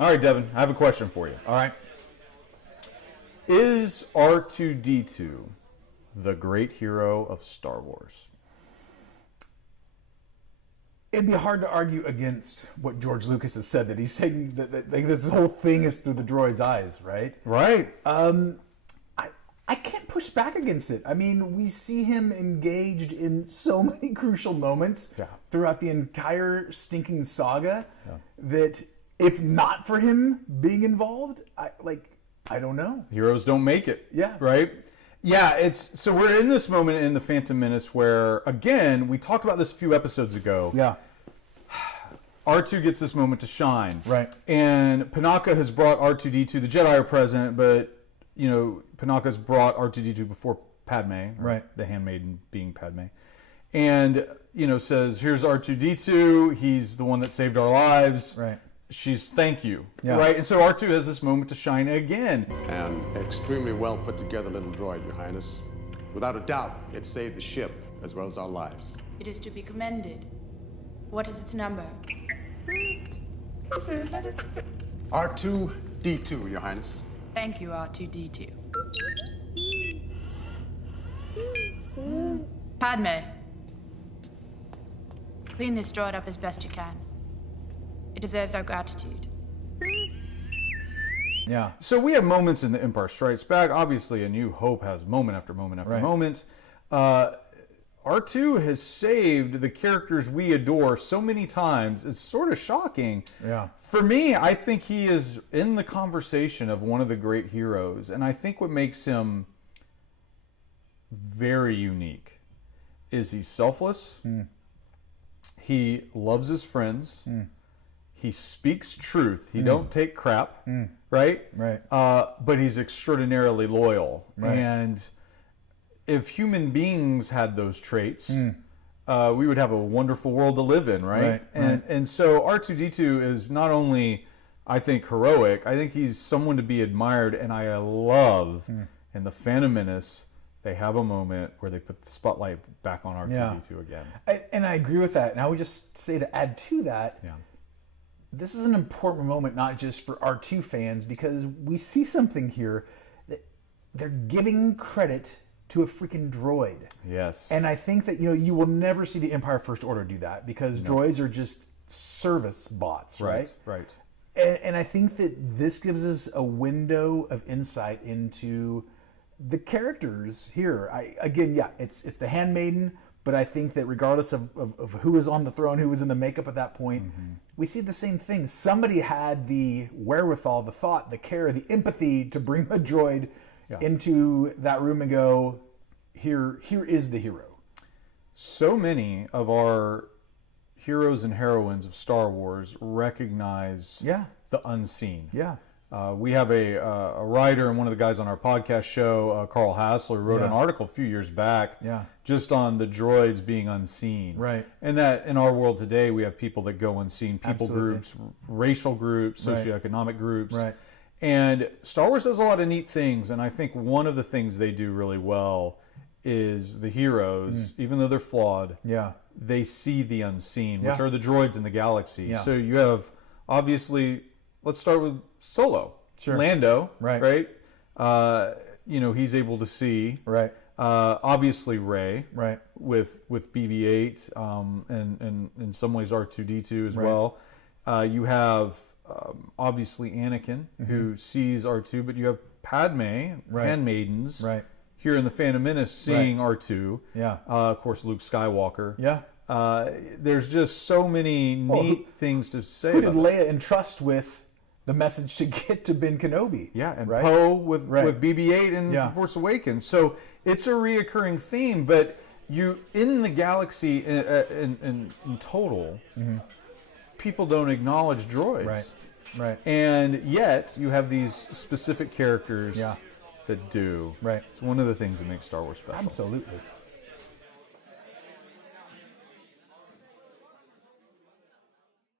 All right, Devin, I have a question for you. All right. Is R2-D2 the great hero of Star Wars? It'd be hard to argue against what George Lucas has said, that he's saying that this whole thing is through the droid's eyes, right? Right. I can't push back against it. I mean, we see him engaged in so many crucial moments throughout the entire stinking saga that if not for him being involved, I don't know. Heroes don't make it. Yeah. Right? Yeah, so we're in this moment in the Phantom Menace where, again, we talked about this a few episodes ago. Yeah. R2 gets this moment to shine. Right. And Panaka has brought R2-D2. The Jedi are present, but, Panaka's brought R2-D2 before Padme. Right. The handmaiden being Padme. And, says, here's R2-D2. He's the one that saved our lives. Right. She's thank you. Yeah. Right? And so R2 has this moment to shine again. An extremely well put together little droid, Your Highness. Without a doubt, it saved the ship as well as our lives. It is to be commended. What is its number? R2-D2, Your Highness. Thank you, R2-D2. Padme. Clean this droid up as best you can. It deserves our gratitude. Yeah. So we have moments in The Empire Strikes Back. Obviously, A New Hope has moment after moment after moment. R2 has saved the characters we adore so many times. It's sort of shocking. Yeah. For me, I think he is in the conversation of one of the great heroes. And I think what makes him very unique is he's selfless. He loves his friends. He speaks truth. He don't take crap, right? Right. But he's extraordinarily loyal. Right. And if human beings had those traits, we would have a wonderful world to live in, right? And so R2-D2 is not only, I think, heroic, I think he's someone to be admired. And I love in the Phantom Menace, they have a moment where they put the spotlight back on R2-D2 again. And I agree with that. And I would just say, to add to that, this is an important moment, not just for R2 fans, because we see something here that they're giving credit to a freaking droid. Yes. And I think that, you will never see the Empire First Order do that, because droids are just service bots, right? Right. And I think that this gives us a window of insight into the characters here. It's the handmaiden, but I think that regardless of who is on the throne, who was in the makeup at that point, we see the same thing. Somebody had the wherewithal, the thought, the care, the empathy to bring a droid into that room and go, here is the hero. So many of our heroes and heroines of Star Wars recognize the unseen. Yeah. We have a writer and one of the guys on our podcast show, Carl Hassler, wrote an article a few years back just on the droids being unseen. Right. And that in our world today, we have people that go unseen, people groups, racial groups, socioeconomic groups. Right. And Star Wars does a lot of neat things, and I think one of the things they do really well is the heroes, even though they're flawed, they see the unseen, which are the droids in the galaxy. Yeah. So you have, obviously, let's start with Solo. Sure. Lando, Right. He's able to see. Right. Obviously Rey. Right. With BB-8, and in some ways R2-D2 as well. You have obviously Anakin, who sees R2, but you have Padme, handmaidens, here in the Phantom Menace, seeing R2. Yeah. Of course, Luke Skywalker. Yeah. There's just so many neat things to say. Who did Leia entrust with the message to get to Ben Kenobi? Yeah, and Poe with BB-8 and Force Awakens. So it's a reoccurring theme, but you in the galaxy in total, people don't acknowledge droids. Right. And yet you have these specific characters that do. Right. It's one of the things that makes Star Wars special. Absolutely.